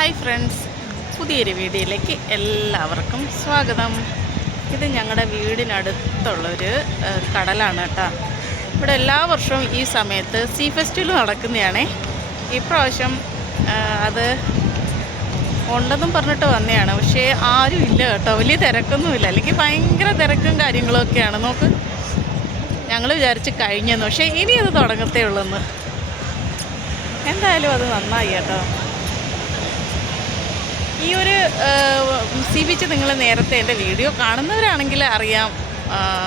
Hi friends. പുതിയൊരു വീഡിയോയിലേക്ക് എല്ലാവർക്കും സ്വാഗതം. ഇത് ഞങ്ങളുടെ വീടിനടുത്തുള്ളൊരു കടലാണ് കേട്ടോ. ഇവിടെ എല്ലാ വർഷവും ഈ സമയത്ത് സീ ഫെസ്റ്റിവൽ നടക്കുന്നതാണേ ഇപ്രാവശ്യം പ്രാവശ്യം അത് ഉണ്ടെന്നും പറഞ്ഞിട്ട് വന്നതാണ് പക്ഷേ ആരും ഇല്ല കേട്ടോ. വലിയ തിരക്കൊന്നുമില്ല. അല്ലെങ്കിൽ ഭയങ്കര തിരക്കും കാര്യങ്ങളൊക്കെയാണ് നോക്ക്. ഞങ്ങൾ വിചാരിച്ച് കഴിഞ്ഞെന്ന്. പക്ഷേ ഇനി അത് തുടങ്ങത്തേ ഉള്ളെന്ന്. എന്തായാലും അത് നന്നായി കേട്ടോ. ഈ ഒരു സി ബീച്ച് നിങ്ങൾ നേരത്തെ എന്റെ വീഡിയോ കാണുന്നവരാണെങ്കിൽ അറിയാം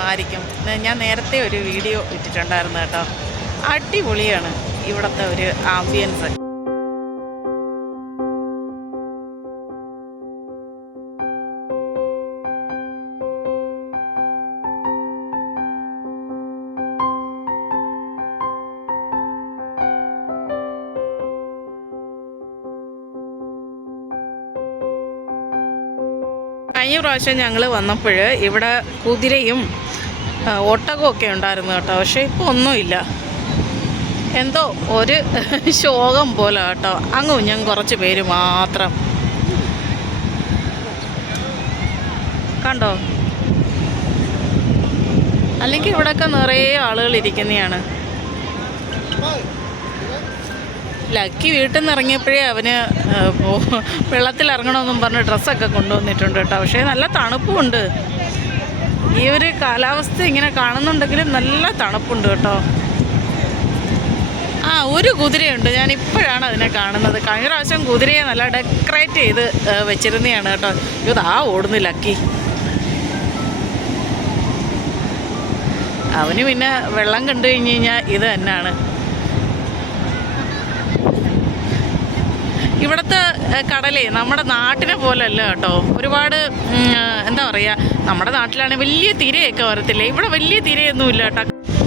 ആയിരിക്കും. ഞാൻ നേരത്തെ ഒരു വീഡിയോ ഇട്ടിട്ടുണ്ടായിരുന്നു കേട്ടോ. അടിപൊളിയാണ് ഇവിടുത്തെ ഒരു ആംബിയൻസ് കഴിഞ്ഞ പ്രാവശ്യം ഞങ്ങൾ വന്നപ്പോൾ ഇവിടെ കുതിരയും ഒട്ടകമൊക്കെ ഉണ്ടായിരുന്നു കേട്ടോ. പക്ഷേ ഇപ്പോൾ ഒന്നുമില്ല. എന്തോ ഒരു ശോകം പോലെ കേട്ടോ. അങ്ങും ഞാൻ കുറച്ച് പേര് മാത്രം. കണ്ടോ? അല്ലെങ്കിൽ ഇവിടെയൊക്കെ നിറയെ ആളുകൾ ഇരിക്കുന്നതാണ്. ലക്കി വീട്ടിൽ നിന്ന് ഇറങ്ങിയപ്പോഴേ അവന് വെള്ളത്തിൽ ഇറങ്ങണമെന്നും പറഞ്ഞ് ഡ്രസ്സൊക്കെ കൊണ്ടുവന്നിട്ടുണ്ട് കേട്ടോ. പക്ഷേ നല്ല തണുപ്പുമുണ്ട്. ഈ ഒരു കാലാവസ്ഥ ഇങ്ങനെ കാണുന്നുണ്ടെങ്കിലും നല്ല തണുപ്പുണ്ട് കേട്ടോ. ആ ഒരു കുതിരയുണ്ട്. ഞാൻ ഇപ്പോഴാണ് അതിനെ കാണുന്നത്. കഴിഞ്ഞ പ്രാവശ്യം കുതിരയെ നല്ല ഡെക്കറേറ്റ് ചെയ്ത് വെച്ചിരുന്നതാണ് കേട്ടോ. ഇത് ആ ഓടുന്നു ലക്കി. അവന് പിന്നെ വെള്ളം കണ്ടു കഴിഞ്ഞ് കഴിഞ്ഞാൽ ഇത് തന്നെയാണ്. ഇവിടുത്തെ കടലേ നമ്മുടെ നാട്ടിനെ പോലല്ല കേട്ടോ. ഒരുപാട് എന്താ പറയുക നമ്മുടെ നാട്ടിലാണെങ്കിൽ വലിയ തിരയൊക്കെ വരത്തില്ല? ഇവിടെ വലിയ തിരയൊന്നും ഇല്ല കേട്ടോ.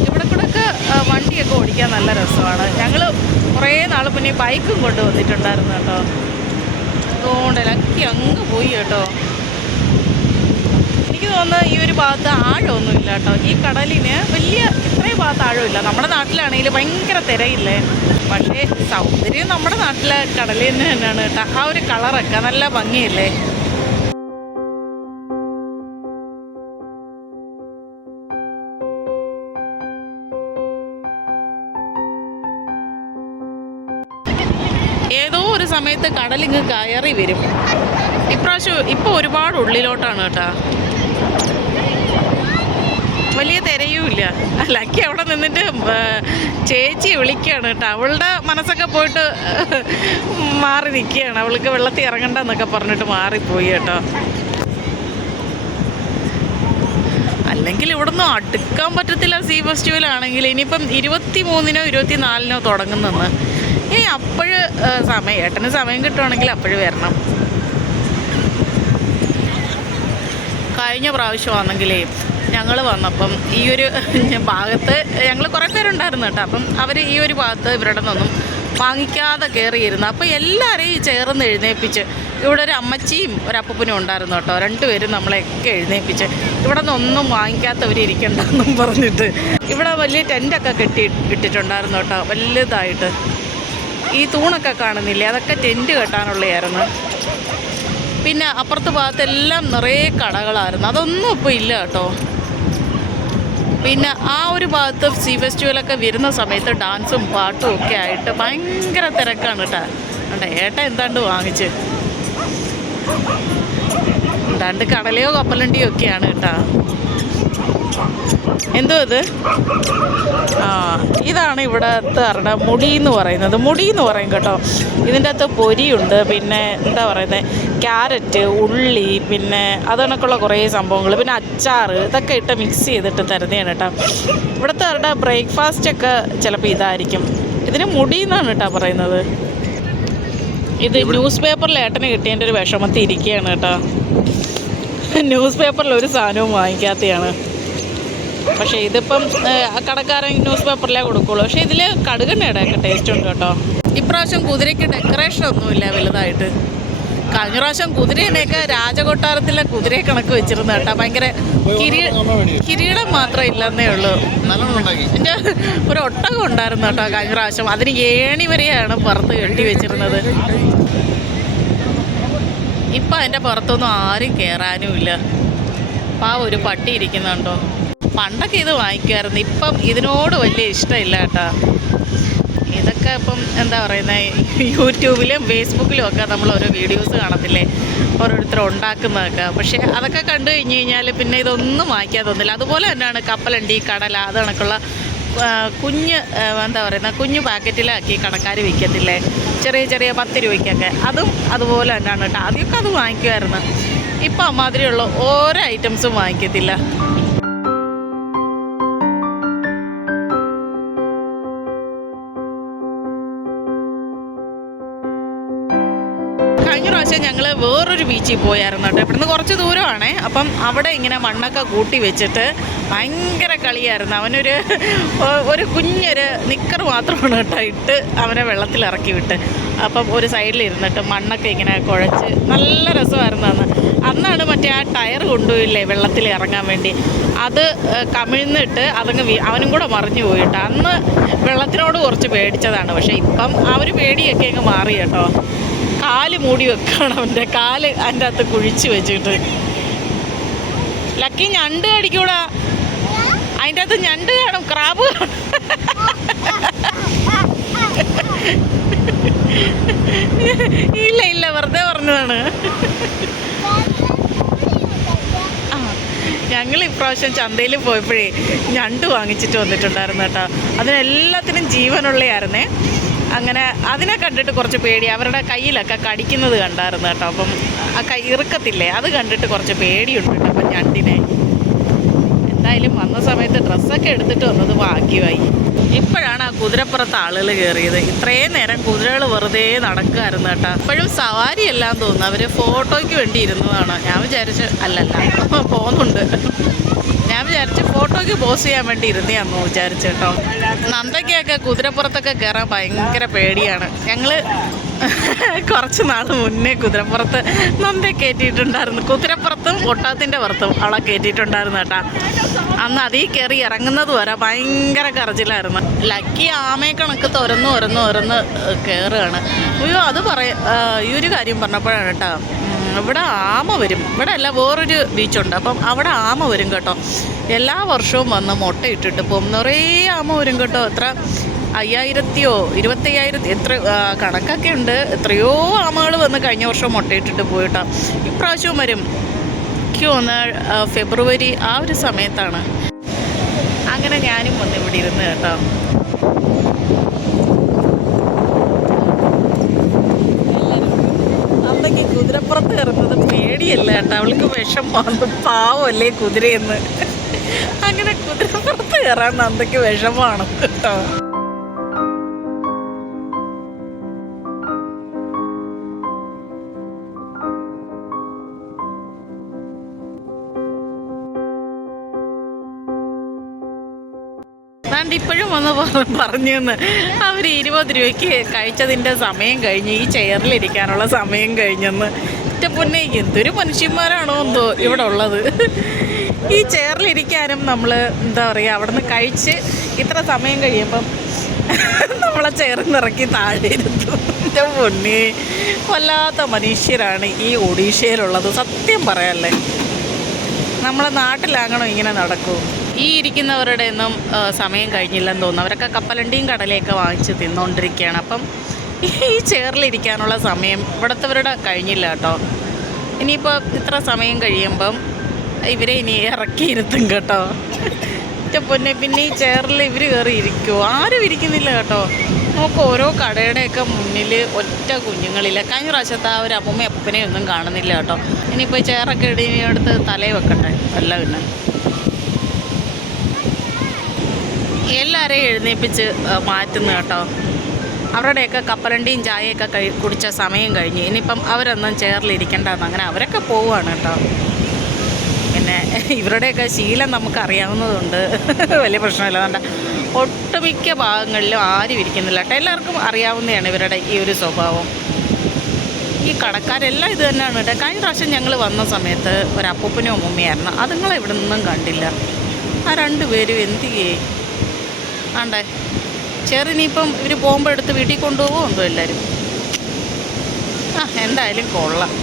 ഇവിടെ കൂടെ ഒക്കെ വണ്ടിയൊക്കെ ഓടിക്കാൻ നല്ല രസമാണ്. ഞങ്ങൾ കുറേ നാൾ മുന്നേ ബൈക്കും കൊണ്ടുവന്നിട്ടുണ്ടായിരുന്നു കേട്ടോ. അതുകൊണ്ട് ലക്കി അങ്ങ് പോയി കേട്ടോ. എനിക്ക് തോന്നുന്നു ഈ ഒരു ഭാഗത്ത് ആഴമൊന്നുമില്ല കേട്ടോ. ഈ കടലിന് വലിയ ഇത്രയും ഭാഗത്ത് ആഴമില്ല. നമ്മുടെ നാട്ടിലാണെങ്കിൽ ഭയങ്കര തിരയില്ലേ? പക്ഷേ സൗന്ദര്യം നമ്മുടെ നാട്ടിലെ കടലിൽ നിന്ന് തന്നെയാണ് കേട്ടോ. ആ ഒരു കളറൊക്കെ നല്ല ഭംഗിയല്ലേ? ഏതോ ഒരു സമയത്ത് കടലിങ്ങ് കയറി വരും. ഇപ്രാവശ്യം ഇപ്പോൾ ഒരുപാട് ഉള്ളിലോട്ടാണ് കേട്ടോ. വലിയ തിരയുമില്ല. ലക്കി അവിടെ നിന്നിട്ട് ചേച്ചി വിളിക്കുകയാണ് കേട്ടോ. അവളുടെ മനസ്സൊക്കെ പോയിട്ട് മാറി നിൽക്കുകയാണ്. അവൾക്ക് വെള്ളത്തിൽ ഇറങ്ങണ്ട എന്നൊക്കെ പറഞ്ഞിട്ട് മാറിപ്പോയി കേട്ടോ. അല്ലെങ്കിൽ ഇവിടുന്ന് അടുക്കാൻ പറ്റത്തില്ല സീ ഫെസ്റ്റിവൽ ആണെങ്കിൽ ഇനിയിപ്പം ഇരുപത്തി മൂന്നിനോ ഇരുപത്തി നാലിനോ തുടങ്ങുന്നെന്ന്. ഇനി അപ്പോഴ് സമയം ഏട്ടന് സമയം കിട്ടുവാണെങ്കിൽ അപ്പോഴ് വരണം. കഴിഞ്ഞ പ്രാവശ്യമാണെങ്കിലേ ഞങ്ങൾ വന്നപ്പം ഈ ഒരു ഭാഗത്ത് ഞങ്ങൾ കുറേ പേരുണ്ടായിരുന്നു കേട്ടോ. അപ്പം അവർ ഈ ഒരു ഭാഗത്ത് ഇവരുടെ നിന്നും വാങ്ങിക്കാതെ കയറിയിരുന്നു അപ്പോൾ എല്ലാവരെയും ചേർന്ന് എഴുന്നേൽപ്പിച്ച് ഇവിടെ ഒരു അമ്മച്ചിയും ഒരു അപ്പൂപ്പനും ഉണ്ടായിരുന്നു കേട്ടോ. രണ്ടുപേരും നമ്മളെയൊക്കെ എഴുന്നേൽപ്പിച്ച് ഇവിടെ നിന്നൊന്നും വാങ്ങിക്കാത്തവർ ഇരിക്കണ്ടെന്നും പറഞ്ഞിട്ട് ഇവിടെ വലിയ ടെന്റൊക്കെ കെട്ടി ഇട്ടിട്ടുണ്ടായിരുന്നു കേട്ടോ. വലുതായിട്ട്. ഈ തൂണൊക്കെ കാണുന്നില്ലേ? അതൊക്കെ ടെന്റ് കെട്ടാനുള്ളതായിരുന്നു. പിന്നെ അപ്പുറത്തെ ഭാഗത്തെല്ലാം നിറയെ കടകളായിരുന്നു. അതൊന്നും ഇപ്പോൾ ഇല്ല കേട്ടോ. പിന്നെ ആ ഒരു ഭാഗത്ത് സീ ഫെസ്റ്റിവലൊക്കെ വരുന്ന സമയത്ത് ഡാൻസും പാട്ടും ഒക്കെ ആയിട്ട് ഭയങ്കര തിരക്കാണ് കേട്ടോ. കണ്ടോ ഏട്ട എന്താണ്ട് വാങ്ങിച്ച്? എന്താണ്ട് കടലയോ കപ്പലണ്ടിയോ ഒക്കെയാണ് കേട്ടോ. എന്തോ ഇത്? ആ ഇതാണ് ഇവിടത്തെ അറിഞ്ഞ മുടി എന്ന് പറയുന്നത്. മുടി എന്ന് പറയും കേട്ടോ. ഇതിന്റെ അകത്ത് പൊരിയുണ്ട്. പിന്നെ എന്താ പറയുന്നത് ക്യാരറ്റ് ഉള്ളി പിന്നെ അതുകണക്കുള്ള കുറേ സംഭവങ്ങൾ പിന്നെ അച്ചാർ ഇതൊക്കെ ഇട്ട് മിക്സ് ചെയ്തിട്ട് തരുന്നതാണ് കേട്ടോ. ഇവിടുത്തെ അവരുടെ ബ്രേക്ക്ഫാസ്റ്റ് ഒക്കെ ചിലപ്പോൾ ഇതായിരിക്കും. ഇതിന് മുടി എന്നാണ് കേട്ടോ പറയുന്നത്. ഇത് ന്യൂസ് പേപ്പറിൽ ഏട്ടന് കിട്ടിയതിന്റെ ഒരു വിഷമത്തിൽ ഇരിക്കുകയാണ് കേട്ടോ. ന്യൂസ് പേപ്പറിൽ ഒരു സാധനവും വാങ്ങിക്കാത്തതാണ് പക്ഷേ ഇതിപ്പം കടക്കാരൻ ന്യൂസ് പേപ്പറിലേ കൊടുക്കുള്ളൂ. പക്ഷേ ഇതിൽ കടുകണ്ണയുടെ ഒക്കെ ടേസ്റ്റ് ഉണ്ട് കേട്ടോ. ഇപ്രാവശ്യം കുതിരയ്ക്ക് ഡെക്കറേഷൻ ഒന്നുമില്ല വലുതായിട്ട്. കഴിഞ്ഞ പ്രാവശ്യം കുതിരേനെയൊക്കെ രാജകൊട്ടാരത്തിലെ കുതിരയെ കണക്ക് വെച്ചിരുന്നു കേട്ടോ. ഭയങ്കര കിരീ കിരീടം മാത്രം ഇല്ലെന്നേ ഉള്ളൂ. എന്റെ ഒരു ഒട്ടകം ഉണ്ടായിരുന്നു കേട്ടോ കഴിഞ്ഞ പ്രാവശ്യം. അതിന് ഏണി വരെയാണ് പുറത്ത് കെട്ടി വെച്ചിരുന്നത്. ഇപ്പം അതിന്റെ പുറത്തൊന്നും ആരും കയറാനും ഇല്ല. അപ്പം ആ ഒരു പട്ടി ഇരിക്കുന്നുണ്ടോ? പണ്ടൊക്കെ ഇത് വാങ്ങിക്കുമായിരുന്നു. ഇപ്പം ഇതിനോട് വലിയ ഇഷ്ടമില്ല കേട്ടോ. ഇതൊക്കെ ഇപ്പം എന്താ പറയുന്നത് യൂട്യൂബിലും ഫേസ്ബുക്കിലും ഒക്കെ നമ്മൾ ഓരോ വീഡിയോസ് കാണത്തില്ലേ? ഓരോരുത്തർ ഉണ്ടാക്കുന്നതൊക്കെ. പക്ഷേ അതൊക്കെ കണ്ടു കഴിഞ്ഞ് കഴിഞ്ഞാൽ പിന്നെ ഇതൊന്നും വാങ്ങിക്കാൻ തോന്നില്ല. അതുപോലെ തന്നെയാണ് കപ്പലണ്ടി കടല അത് കണക്കുള്ള കുഞ്ഞ് എന്താ പറയുന്ന കുഞ്ഞു പാക്കറ്റിലാക്കി കടക്കാർ വിൽക്കത്തില്ലേ? ചെറിയ ചെറിയ പത്ത് രൂപയ്ക്കൊക്കെ. അതും അതുപോലെ തന്നെയാണ് കേട്ടോ. ആദ്യമൊക്കെ അത് വാങ്ങിക്കുമായിരുന്നു. ഇപ്പം അമ്മാതിരിയുള്ള ഓരോ ഐറ്റംസും വാങ്ങിക്കത്തില്ല. വേറൊരു ബീച്ചിൽ പോയായിരുന്നു കേട്ടോ. ഇവിടുന്ന് കുറച്ച് ദൂരമാണേ. അപ്പം അവിടെ ഇങ്ങനെ മണ്ണൊക്കെ കൂട്ടി വെച്ചിട്ട് ഭയങ്കര കളിയായിരുന്നു. അവനൊരു ഒരു കുഞ്ഞൊരു നിക്കർ മാത്രമാണ് കേട്ടോ ഇട്ട് അവനെ വെള്ളത്തിൽ ഇറക്കി വിട്ട്. അപ്പം ഒരു സൈഡിൽ ഇരുന്നിട്ട് മണ്ണൊക്കെ ഇങ്ങനെ കുഴച്ച് നല്ല രസമായിരുന്നു അന്ന്. അന്നാണ് മറ്റേ ആ ടയർ കൊണ്ടുപോയില്ലേ വെള്ളത്തിൽ ഇറങ്ങാൻ വേണ്ടി. അത് കമിഴ്ന്നിട്ട് അതങ്ങ് അവനും കൂടെ മറിഞ്ഞു പോയിട്ട് അന്ന് വെള്ളത്തിനോട് കുറച്ച് പേടിച്ചതാണ്. പക്ഷേ ഇപ്പം ആ ഒരു പേടിയൊക്കെ അങ്ങ് മാറി കേട്ടോ. കാൽ മൂടി വെക്കണം അവന്റെ. കാൽ അതിന്റെ അകത്ത് കുഴിച്ച് വെച്ചിട്ട്. ലക്കി ഞണ്ട് കടിക്കൂടാ. അതിന്റെ അകത്ത് ഞണ്ട് കാണും ക്രാബ് ഇല്ല ഇല്ല വെറുതെ പറഞ്ഞതാണ്. ഞങ്ങൾ ഇപ്രാവശ്യം ചന്തയിൽ പോയപ്പോഴേ ഞണ്ട് വാങ്ങിച്ചിട്ട് വന്നിട്ടുണ്ടായിരുന്നു കേട്ടോ. അതിനെല്ലാത്തിനും ജീവനുള്ളയായിരുന്നേ. അങ്ങനെ അതിനെ കണ്ടിട്ട് കുറച്ച് പേടി. അവരുടെ കയ്യിലൊക്കെ കടിക്കുന്നത് കണ്ടായിരുന്നു കേട്ടോ. അപ്പം ആ കൈ ഇറുക്കത്തില്ലേ? അത് കണ്ടിട്ട് കുറച്ച് പേടിയുണ്ട് കേട്ടോ. അപ്പം ഞണ്ടിനെ. എന്തായാലും വന്ന സമയത്ത് ഡ്രസ്സൊക്കെ എടുത്തിട്ട് വന്നത് ബാക്കിയായി ഇപ്പോഴാണ് ആ കുതിരപ്പുറത്ത് ആളുകൾ കയറിയത്. ഇത്രയും നേരം കുതിരകൾ വെറുതെ നടക്കുമായിരുന്നു കേട്ടോ. ഇപ്പോഴും സവാരി എല്ലാം തോന്നുന്നു. അവർ ഫോട്ടോയ്ക്ക് വേണ്ടി ഇരുന്നതാണ്. ഞാൻ വിചാരിച്ചു അല്ലല്ല പോകുന്നുണ്ട്. വിചാരിച്ച് ഫോട്ടോയ്ക്ക് പോസ് ചെയ്യാൻ വേണ്ടി ഇരുന്നയാണെന്ന് വിചാരിച്ചു കേട്ടോ. നന്ദയ്ക്കൊക്കെ കുതിരപ്പുറത്തൊക്കെ കയറാൻ ഭയങ്കര പേടിയാണ്. ഞങ്ങൾ കുറച്ച് നാൾ മുന്നേ കുതിരപ്പുറത്ത് നന്ദയെ കയറ്റിയിട്ടുണ്ടായിരുന്നു കുതിരപ്പുറത്തും ഒട്ടകത്തിന്റെ പുറത്തും അവളെ കയറ്റിയിട്ടുണ്ടായിരുന്നു കേട്ടോ. അന്ന് അതീ കയറി ഇറങ്ങുന്നത് വരെ ഭയങ്കര കറച്ചിലായിരുന്നു ലക്കി ആമയെ കണക്ക് തുരന്ന് തുരന്ന് തുറന്ന് കയറുകയാണ് അയ്യോ അത് പറയ ഈ ഒരു കാര്യം പറഞ്ഞപ്പോഴാണ് കേട്ടോ. ഇവിടെ ആമ വരും. ഇവിടെ അല്ല വേറൊരു ബീച്ചുണ്ട്. അപ്പം അവിടെ ആമ വരും കേട്ടോ. എല്ലാ വർഷവും വന്ന് മുട്ടയിട്ടിട്ട് പോകും. നിറയെ ആമ വരും കേട്ടോ. എത്ര? അയ്യായിരത്തിയോ ഇരുപത്തയ്യായിരത്തി എത്ര കണക്കൊക്കെ ഉണ്ട്. എത്രയോ ആമകൾ വന്ന് കഴിഞ്ഞ വർഷം മുട്ടയിട്ടിട്ട് പോയിട്ടോ. ഇപ്രാവശ്യവും വരും. എനിക്ക് ഫെബ്രുവരി ആ ഒരു സമയത്താണ്. അങ്ങനെ ഞാനും വന്ന് ഇവിടെ ഇരുന്ന് കേട്ടോ. കുതിരപ്പുറത്ത് കയറുന്നത് പേടിയല്ല കേട്ടോ. അവൾക്ക് വിഷമമാണ് പാവമല്ലേ കുതിരയെന്ന്. അങ്ങനെ കുതിരപ്പുറത്ത് കയറാൻ നന്ദയ്ക്ക് വിഷമാണ് കേട്ടോ. ഇപ്പോഴും വന്ന് പറ- പറഞ്ഞു എന്ന് അവർ ഇരുപത് രൂപയ്ക്ക് കഴിച്ചതിന്റെ സമയം കഴിഞ്ഞ് ഈ ചെയറിലിരിക്കാനുള്ള സമയം കഴിഞ്ഞെന്ന്. പൊന്നെ എന്തൊരു മനുഷ്യന്മാരാണോ എന്തോ ഇവിടെ ഉള്ളത്. ഈ ചെയറിലിരിക്കാനും നമ്മൾ എന്താ പറയുക അവിടെ നിന്ന് കഴിച്ച് ഇത്ര സമയം കഴിയുമ്പം നമ്മളെ ചെയറിൽ നിറക്കി താഴെ ഇരുത്തു എന്റെ പൊന്നെ വല്ലാത്ത മനുഷ്യരാണ് ഈ ഒഡീഷയിലുള്ളത്. സത്യം പറയാല്ലേ? നമ്മളെ നാട്ടിലാകണം ഇങ്ങനെ നടക്കൂ? ഈ ഇരിക്കുന്നവരുടെ ഒന്നും സമയം കഴിഞ്ഞില്ലെന്ന് തോന്നുന്നു. അവരൊക്കെ കപ്പലണ്ടിയും കടലയൊക്കെ വാങ്ങിച്ച് തിന്നുകൊണ്ടിരിക്കുകയാണ് അപ്പം ഈ ചെയറിലിരിക്കാനുള്ള സമയം ഇവിടുത്തവരുടെ കഴിഞ്ഞില്ല കേട്ടോ. ഇനിയിപ്പോൾ ഇത്ര സമയം കഴിയുമ്പം ഇവരെ ഇനി ഇറക്കിയിരുത്തും കേട്ടോ. പൊന്നെ പിന്നെ ഈ ചെയറിൽ ഇവർ കയറി ഇരിക്കുമോ ആരും ഇരിക്കുന്നില്ല കേട്ടോ. നമുക്ക് ഓരോ കടയുടെയൊക്കെ മുന്നിൽ ഒറ്റ കുഞ്ഞുങ്ങളില്ല. കഴിഞ്ഞ പ്രാവശ്യത്തെ ആ ഒരു അമ്മൂമ്മ അപ്പനെ ഒന്നും കാണുന്നില്ല കേട്ടോ. ഇനിയിപ്പോൾ ചെയറൊക്കെ ഇടിയെടുത്ത് തലയിൽ വെക്കട്ടെ. അല്ല പിന്നെ. എല്ലാവരെയും എഴുന്നേൽപ്പിച്ച് ആ, മാറ്റുന്നു കേട്ടോ. അവരുടെയൊക്കെ കപ്പലണ്ടിയും ചായയൊക്കെ കഴി കുടിച്ച സമയം കഴിഞ്ഞു. ഇനിയിപ്പം അവരൊന്നും ചെയറിലിരിക്കേണ്ടെന്ന് അങ്ങനെ അവരൊക്കെ പോവുകയാണ് കേട്ടോ. പിന്നെ ഇവരുടെയൊക്കെ ശീലം നമുക്ക് അറിയാവുന്നതുകൊണ്ട് വലിയ പ്രശ്നമില്ല. അതുകൊണ്ട് ഒട്ടുമിക്ക ഭാഗങ്ങളിലും ആരും ഇരിക്കുന്നില്ല കേട്ടോ. എല്ലാവർക്കും അറിയാവുന്നതാണ് ഇവരുടെ ഈ ഒരു സ്വഭാവം. ഈ കടക്കാരെല്ലാം ഇത് തന്നെയാണ് കേട്ടോ. കഴിഞ്ഞ പ്രാവശ്യം ഞങ്ങൾ വന്ന സമയത്ത് ഒരു അപ്പൂപ്പനും അമ്മൂമ്മയായിരുന്നു. അതുങ്ങളെ ഇവിടെ നിന്നും കണ്ടില്ല. ആ രണ്ടുപേരും എന്ത് ചെയ്യേ? ആണ്ടേ. ചെറിനിപ്പം ഇവർ പോകുമ്പോൾ എടുത്ത് വീട്ടിൽ കൊണ്ടുപോകുമോ എന്തോ എല്ലാവരും? ആ എന്തായാലും കൊള്ളാം.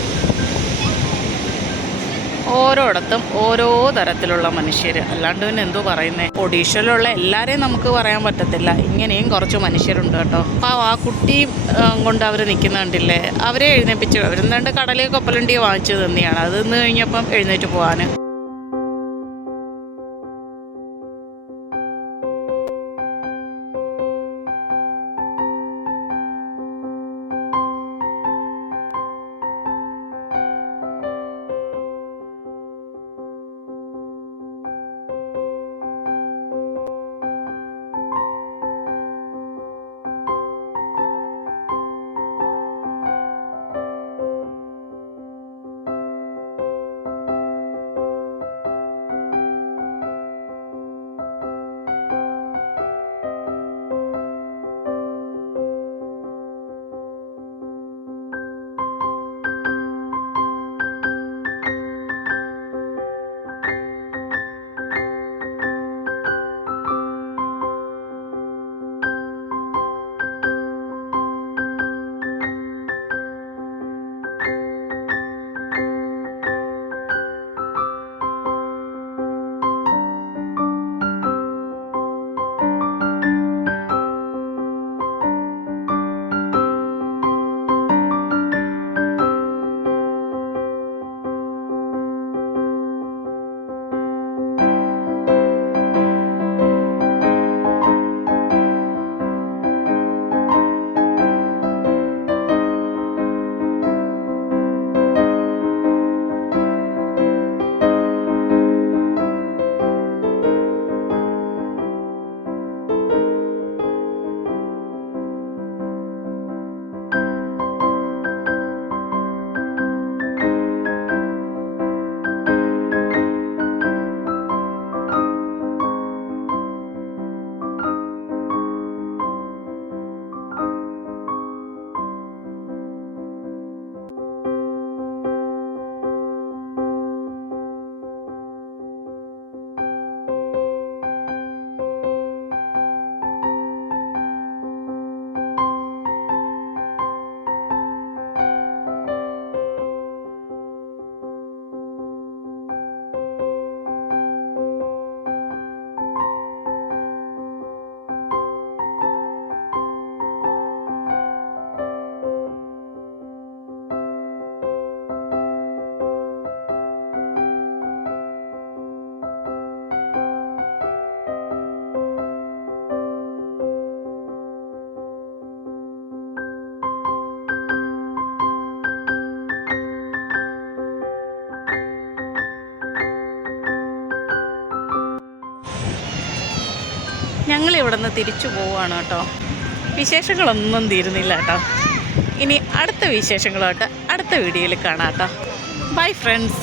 ഓരോയിടത്തും ഓരോ തരത്തിലുള്ള മനുഷ്യർ അല്ലാണ്ട് പിന്നെ എന്തോ പറയുന്നേ? ഒഡീഷയിലുള്ള എല്ലാവരെയും നമുക്ക് പറയാൻ പറ്റത്തില്ല. ഇങ്ങനെയും കുറച്ച് മനുഷ്യരുണ്ട് കേട്ടോ. അപ്പോൾ ആ കുട്ടി കൊണ്ട് അവർ നിൽക്കുന്ന കണ്ടില്ലേ? അവരെ എഴുന്നേപ്പിച്ച് അവരെന്താണ്ട് കടലേ കൊപ്പലണ്ടിയെ വാങ്ങിച്ചു തന്നെയാണ്. അത് നിന്ന് കഴിഞ്ഞപ്പം എഴുന്നേറ്റ് പോകാൻ ഇവിടെ നിന്ന് തിരിച്ചു പോവുകയാണ് കേട്ടോ. വിശേഷങ്ങളൊന്നും തീരുന്നില്ല കേട്ടോ. ഇനി അടുത്ത വിശേഷങ്ങളോട്ട് അടുത്ത വീഡിയോയിൽ കാണാം കേട്ടോ. Bye friends